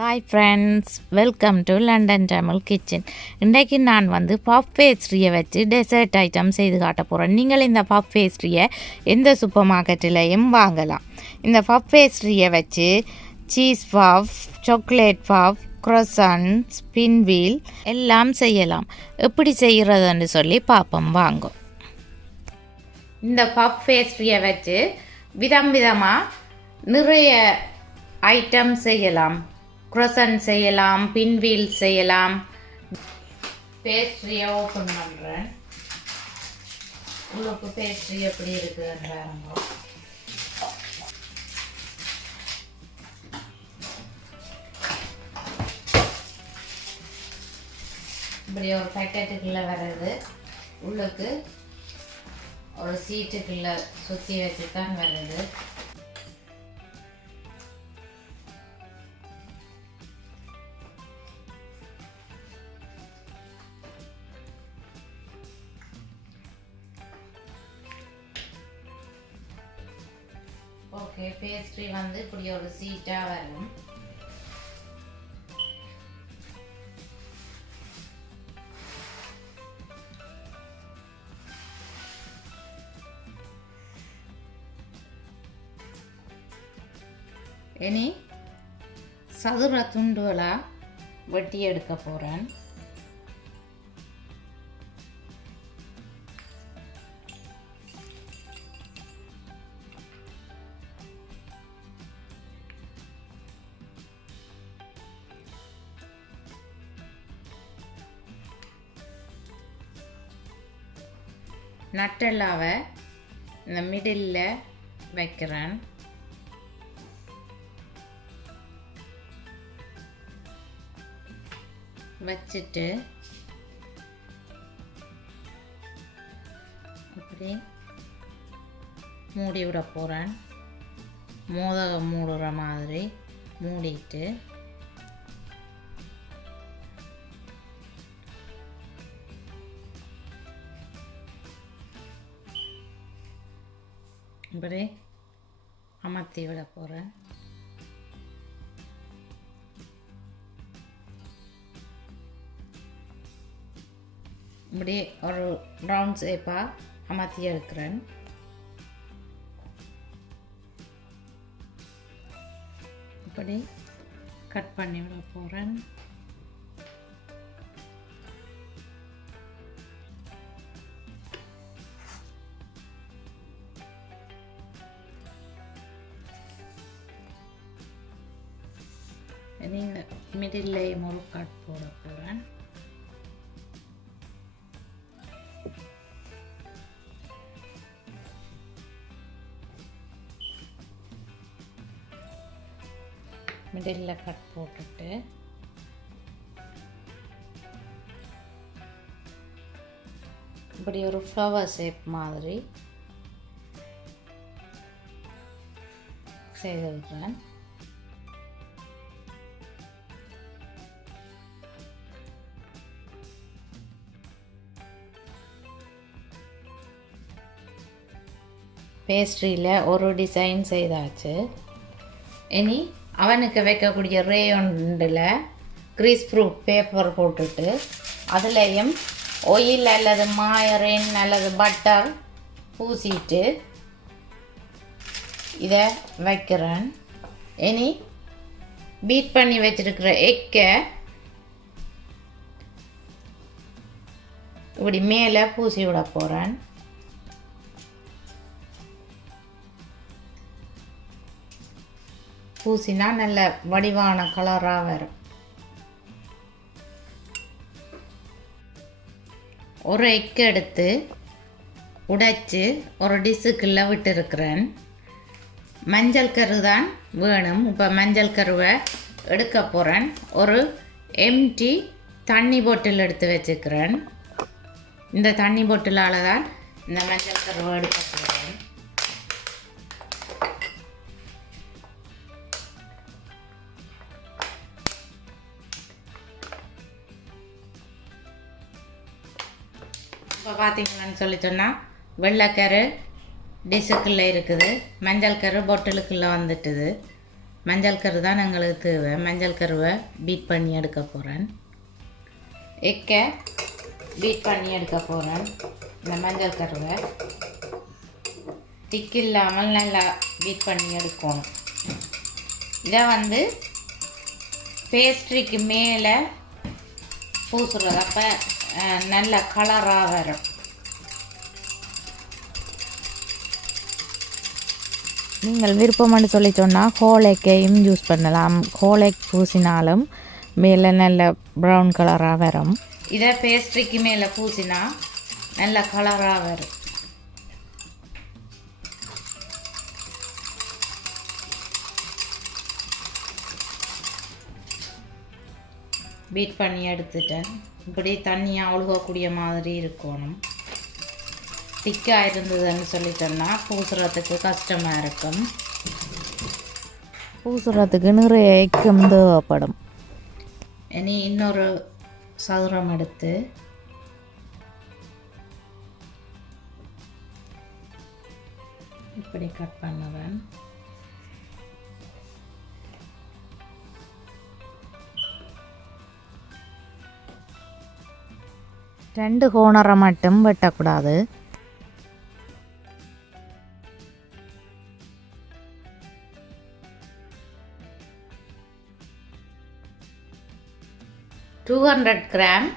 Hi friends, welcome to London Tamil kitchen. இன்றைக்கு நான் puff பேஸ்ட்ரியை வச்சு டெசர்ட் ஐட்டம் செய்து காட்ட போகிறேன். நீங்கள் இந்த பஃப் பேஸ்ட்ரியை எந்த சூப்பர் மார்க்கெட்டிலையும் வாங்கலாம். இந்த பஃப் பேஸ்ட்ரியை வச்சு cheese puff, chocolate puff, croissants, pinwheel எல்லாம் செய்யலாம். எப்படி செய்கிறதுன்னு சொல்லி பார்ப்போம் வாங்க. இந்த பஃப் பேஸ்ட்ரியை வச்சு விதம் விதமாக நிறைய ஐட்டம் செய்யலாம். க்ரோசன் செய்யலாம், பின்வீல் செய்யலாம். பேஸ்ட்ரியை ஓப்பன் பண்ணுறேன். உங்களுக்கு பேஸ்ட்ரி எப்படி இருக்குன்றாங்க. இப்படி ஒரு பேக்கெட்டுக்குள்ளே வர்றது, உள்ளுக்கு ஒரு சீட்டுக்குள்ளே சுற்றி வச்சு தான் வருது. ஓகே, பேஸ்ட்ரி இப்படி ஒரு சீட்டாக வரும். இனி சதுர துண்டுகளாக வெட்டி எடுக்க போகிறேன். நட்டெல்லாவை இந்த மிடில் வைக்கிறேன். வச்சுட்டு அப்படி மூடி விட போகிறேன். மோதகம் மூடுற மாதிரி மூடிட்டு இப்படி அமர்த்தி விட போகிறேன். இப்படி ஒரு ரவுண்ட் ஷேப்பாக அமர்த்தி எடுக்கிறேன். இப்படி கட் பண்ணி விட போகிறேன். இந்த மிடில்லையும் ஒரு கட் போட போகிறேன். மிடில் கட் போட்டுட்டு இப்படி ஒரு ஃப்ளவர் ஷேப் மாதிரி செய்திருக்கிறேன். பேஸ்ட்ரியில் ஒரு டிசைன் செய்தாச்சு. இனி அவனுக்கு வைக்கக்கூடிய ரேயோண்டில் க்ரீஸ் ப்ரூஃப் பேப்பர் போட்டுட்டு அதுலேயும் ஆயில் அல்லது மாயரின் அல்லது பட்டர் பூசிட்டு இதை வைக்கிறேன். இனி பீட் பண்ணி வச்சிருக்கிற எக்கை இப்படி மேலே பூசி விட போகிறேன். பூசினா நல்ல வடிவான கலராக வரும். ஒரு எக்கு எடுத்து உடைச்சி ஒரு டிஷ்ஷுக்குள்ளே விட்டுருக்கிறேன். மஞ்சள் கரு தான் வேணும். இப்போ மஞ்சள் கருவை எடுக்க போகிறேன். ஒரு எம்டி தண்ணி பாட்டில் எடுத்து வச்சுக்கிறேன். இந்த தண்ணி பாட்டிலால் தான் இந்த மஞ்சள் கருவை எடுக்க போகிறேன். இப்போ பார்த்தீங்கன்னு சொன்னால் வெள்ளைக்கரு டிஷ்ஷுக்குள்ளே இருக்குது, மஞ்சள் கரு பொட்டலுக்குள்ளே வந்துட்டுது. மஞ்சள் கரு தான் எங்களுக்கு தேவை. மஞ்சள் கருவை பீட் பண்ணி எடுக்க போகிறேன். எக்கை பீட் பண்ணி எடுக்க போகிறேன். இந்த மஞ்சள் கருவை திக் இல்லாமல் நல்லா பீட் பண்ணி எடுக்கணும். இதை வந்து பேஸ்ட்ரிக்கு மேலே பூசுறது, அப்போ நல்ல கலராக வரும். நீங்கள் விருப்பம்னு சொல்லி சொன்னால் ஹோலேக்கையும் யூஸ் பண்ணலாம். ஹோலேக் பூசினாலும் மேலே நல்ல ப்ரௌன் கலராக வரும். இதை பேஸ்ட்ரிக்கு மேலே பூசினா நல்ல கலராக வரும். பீட் பண்ணி எடுத்துட்டேன். இப்படி தண்ணியாக ஒழுகக்கூடிய மாதிரி இருக்கணும். திக்காக இருந்ததுன்னு சொல்லிட்டோன்னா பூசுறதுக்கு கஷ்டமாக இருக்கும். பூசுறதுக்கு நிறைய எக்கும் தேவைப்படும். இனி இன்னொரு சதுரம் எடுத்து இப்படி கட் பண்ணுவேன். ரெண்டு கோணரை மட்டும் வெட்டக்கூடாது. $200 grams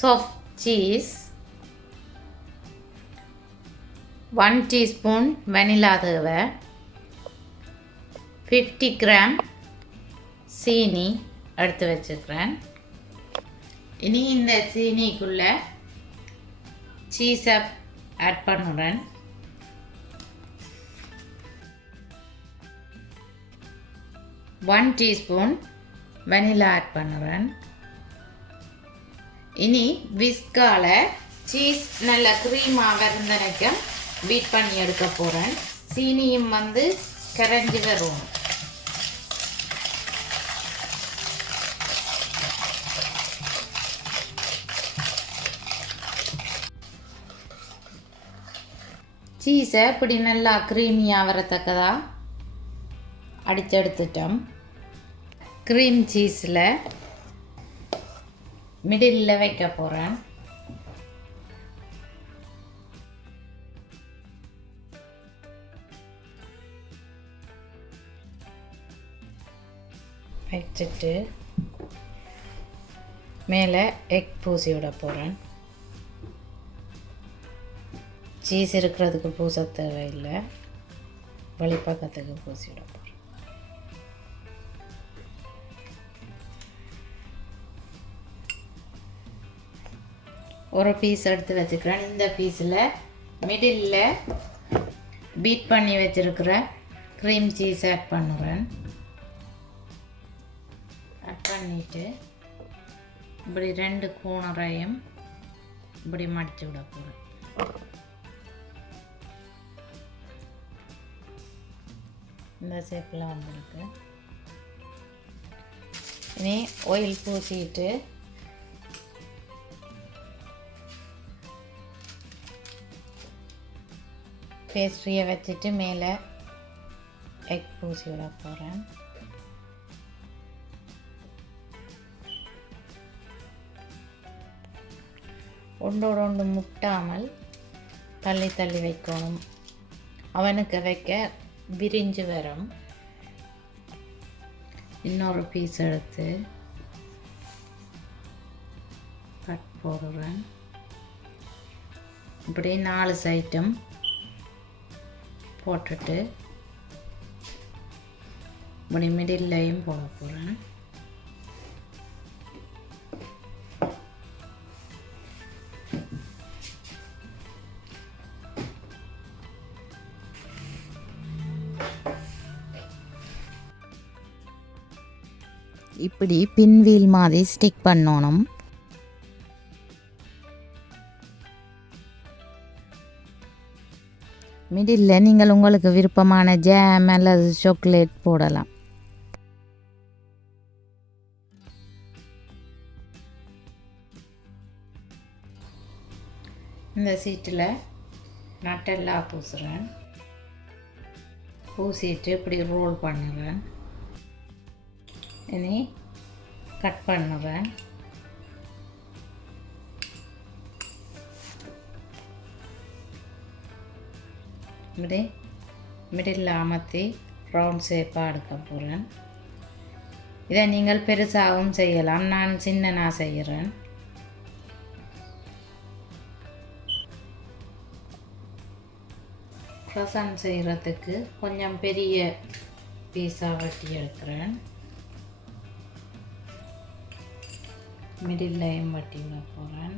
soft cheese, 1 teaspoon vanilla தேவை, 50 grams சீனி எடுத்து வச்சுக்கிறேன். இனி இந்த சீனிக்குள்ளே சீஸை ஆட் பண்ணுறேன். ஒன் டீஸ்பூன் வெனிலா ஆட் பண்ணுறேன். இனி விஸ்கால சீஸ் நல்ல க்ரீமாக வருந்தனைக்கும் பீட் பண்ணி எடுக்க போகிறேன். சீனியும் வந்து கரைஞ்சி வரும். சீஸை இப்படி நல்லா க்ரீமியாக வரத்தக்கதா அடித்து எடுத்துட்டோம். க்ரீம் சீஸில் மிடில் வைக்க போகிறேன். வச்சுட்டு மேலே எக் பூசி விட போகிறேன். சீஸ் இருக்கிறதுக்கு பூச தேவையில்லை, வெளிப்பக்கத்துக்கு பூசி விட போகிறேன். ஒரு பீஸ் எடுத்து வச்சுக்கிறேன். இந்த பீஸில் மிடில் பீட் பண்ணி வச்சுருக்கிற க்ரீம் சீஸ் ஆட் பண்ணுறேன். ஆட் பண்ணிவிட்டு இப்படி ரெண்டு கோணரையும் இப்படி மடித்து விட போகிறேன். இந்த ஷேப்பில் வந்திருக்கு. இனி ஆயில் பூசிட்டு பேஸ்ட்ரியை வச்சுட்டு மேலே எக் பூசி விட போகிறேன். ஒன்றோடு ஒன்று முட்டாமல் தள்ளி தள்ளி வைக்கணும். அவனுக்கு வைக்க விரிஞ்சு வரும். இன்னொரு பீஸ் எடுத்து கட் போடுறேன். இப்படி 4 சைட்டும் போட்டுட்டு இப்படி மிடில்லையும் போட போகிறேன். இப்படி பின்வீல் மாதிரி ஸ்டிக் பண்ணணும். மிடில் நீங்கள் உங்களுக்கு விருப்பமான ஜாம் அல்லது சாக்லேட் போடலாம். இந்த சீட்டில் நட்டெல்லாம் பூசுகிறேன். பூசிட்டு இப்படி ரோல் பண்ணுறேன். இனி கட் பண்ணுறேன். இப்படி மிடில் அமர்த்தி ரவுண்ட் ஷேப்பாக எடுக்க போகிறேன். இதை நீங்கள் பெருசாகவும் செய்யலாம், நான் சின்னனாக செய்கிறேன். க்ரோசன் செய்கிறதுக்கு கொஞ்சம் பெரிய பீஸாக வெட்டி எடுக்கிறேன். மிடில்லையும் வெட்டி விட போகிறேன்.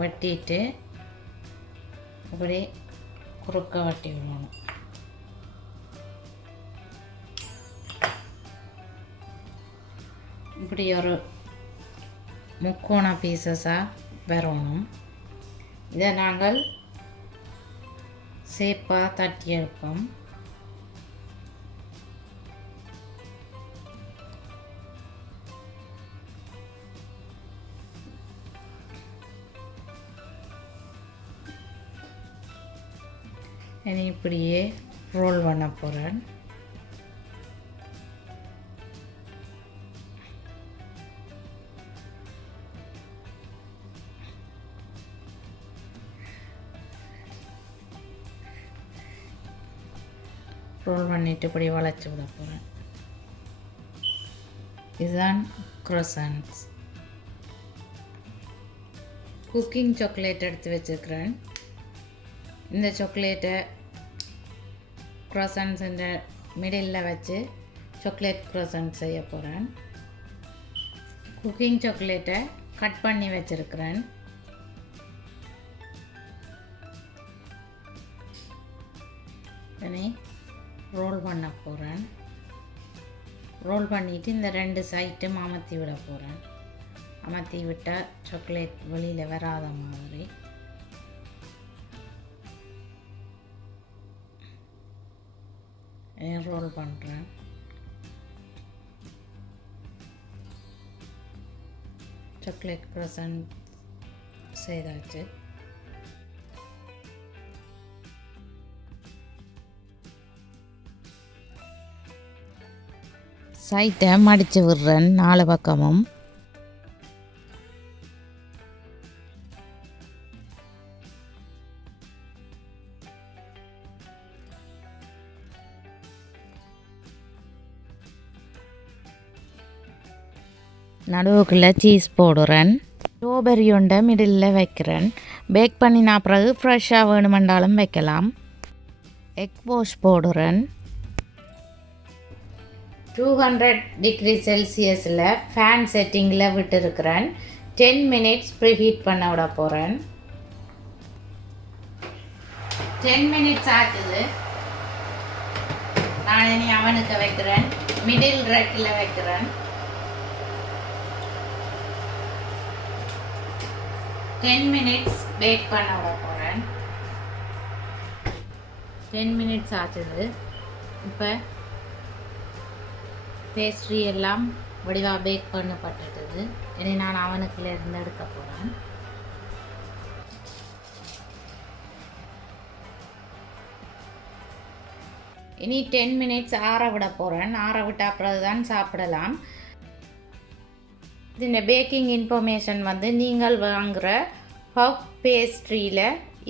வெட்டிட்டு இப்படி குறுக்க வெட்டி விடணும். இப்படி ஒரு முக்கோண பீசஸாக வரணும். இதை நாங்கள் ஷேப்பாக தட்டி எடுப்போம். இனி இப்படியே ரோல் பண்ண போகிறேன். ரோல் பண்ணிவிட்டு இப்படி வளைச்சி விட போகிறேன். இதுதான் க்ரோசன்ஸ். குக்கிங் சாக்லேட் எடுத்து வச்சுருக்கிறேன். இந்த சாக்லேட்டை க்ரோசன்ஸ் இந்த மிடில் வச்சு சாக்லேட் க்ரோசன்ஸ் செய்ய போகிறேன். குக்கிங் சாக்லேட்டை கட் பண்ணி வச்சுருக்கிறேன். இனி ரோல் பண்ண போகிறேன். ரோல் பண்ணிவிட்டு இந்த 2 சைட்டும் அமர்த்தி விட போகிறேன். அமர்த்தி விட்டால் சாக்லேட் வெளியில் வராத மாதிரி. ரோல் பண்ணுறேன். சாக்லேட் க்ரோசன்ட் செய்தாச்சு. சைட்டை மடித்து விடுறேன் 4 பக்கமும். நடுவுக்குள்ளே சீஸ் போடுறேன். ஸ்ட்ராபெரி உண்டை மிடில் வைக்கிறேன். பேக் பண்ணினா பிறகு ஃப்ரெஷ்ஷாக வேணுமென்றாலும் வைக்கலாம். எக் வாஷ் போடுறேன். 200 டிகிரி செல்சியஸில் ஃபேன் செட்டிங்கில் விட்டுருக்கிறேன். 10 மினிட்ஸ் ப்ரீஹீட் பண்ண விட போகிறேன். 10 மினிட்ஸ் ஆகுது. நான் இனி அவனுக்கு வைக்கிறேன். மிடில் ரேக்கில் வைக்கிறேன். 10 மினிட்ஸ் பேக் பண்ண விட போகிறேன். 10 மினிட்ஸ் ஆச்சுது. இப்போ பேஸ்ட்ரி எல்லாம் வடிவாக பேக் பண்ணப்பட்டுது. இனி நான் அவனுக்குள்ள இருந்து எடுக்க போகிறேன். இனி 10 மினிட்ஸ் ஆற விட போகிறேன். ஆற விட்ட அப்புறம் தான் சாப்பிடலாம். இந்த பேக்கிங் இன்ஃபர்மேஷன் வந்து நீங்கள் வாங்குகிற பஃப் பேஸ்ட்ரியில்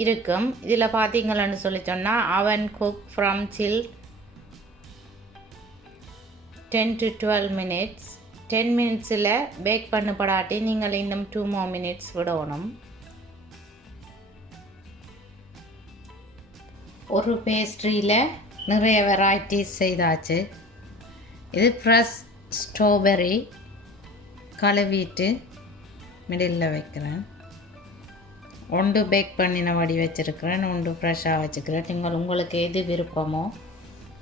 இருக்கும். இதில் பார்த்தீங்கன்னு சொல்லி சொன்னால் அவன் cook from chill 10 to 12 minutes. 10 மினிட்ஸில் பேக் பண்ணப்படாட்டி நீங்கள் இன்னும் 2 more மினிட்ஸ் விடணும். ஒரு பேஸ்ட்ரியில் நிறைய வெரைட்டிஸ் செய்தாச்சு. இது ஃப்ரெஷ் ஸ்ட்ராபெரி கழுவிட்டு மிடில் வைக்கிறேன். ஒன்று பேக் பண்ணின வடி வச்சுருக்கிறேன், ஒன்று ஃப்ரெஷ்ஷாக வச்சுக்கிறேன். நீங்கள் உங்களுக்கு எது விருப்பமோ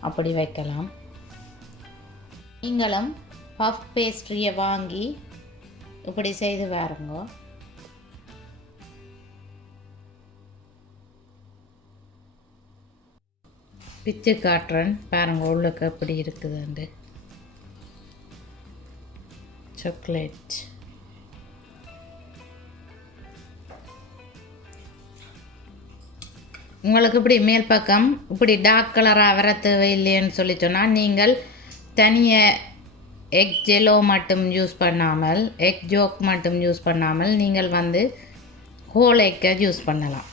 அப்படி வைக்கலாம். நீங்களும் பஃப் பேஸ்ட்ரியை வாங்கி இப்படி செய்து பாருங்க. பிச்சு காட்டுறேன் பாருங்க உள்ளுக்கு எப்படி இருக்குதுண்டு. சாக்லேட் உங்களுக்கு இப்படி மேல் பக்கம் இப்படி டார்க் கலராக வர தேவையில்லைன்னு சொல்லி சொன்னால் நீங்கள் தனியாக எக் ஜெலோ மட்டும் யூஸ் பண்ணாமல் எக் ஜோக் மட்டும் யூஸ் பண்ணாமல் நீங்கள் வந்து ஹோல் எக்கை யூஸ் பண்ணலாம்.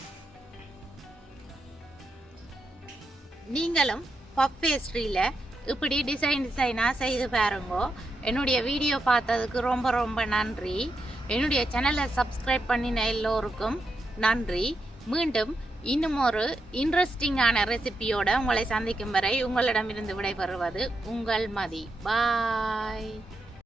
நீங்களும் பஃப் பேஸ்ட்ரியில் இப்படி டிசைனாக செய்து பாருங்கோ. என்னுடைய வீடியோ பார்த்ததுக்கு ரொம்ப ரொம்ப நன்றி. என்னுடைய சேனலை சப்ஸ்கிரைப் பண்ணின எல்லோருக்கும் நன்றி. மீண்டும் இன்னும் ஒரு இன்ட்ரெஸ்டிங்கான ரெசிபியோட உங்களை சந்திக்கும் வரை உங்களிடமிருந்து விடைபெறுவது உங்கள் மதி. பாய்.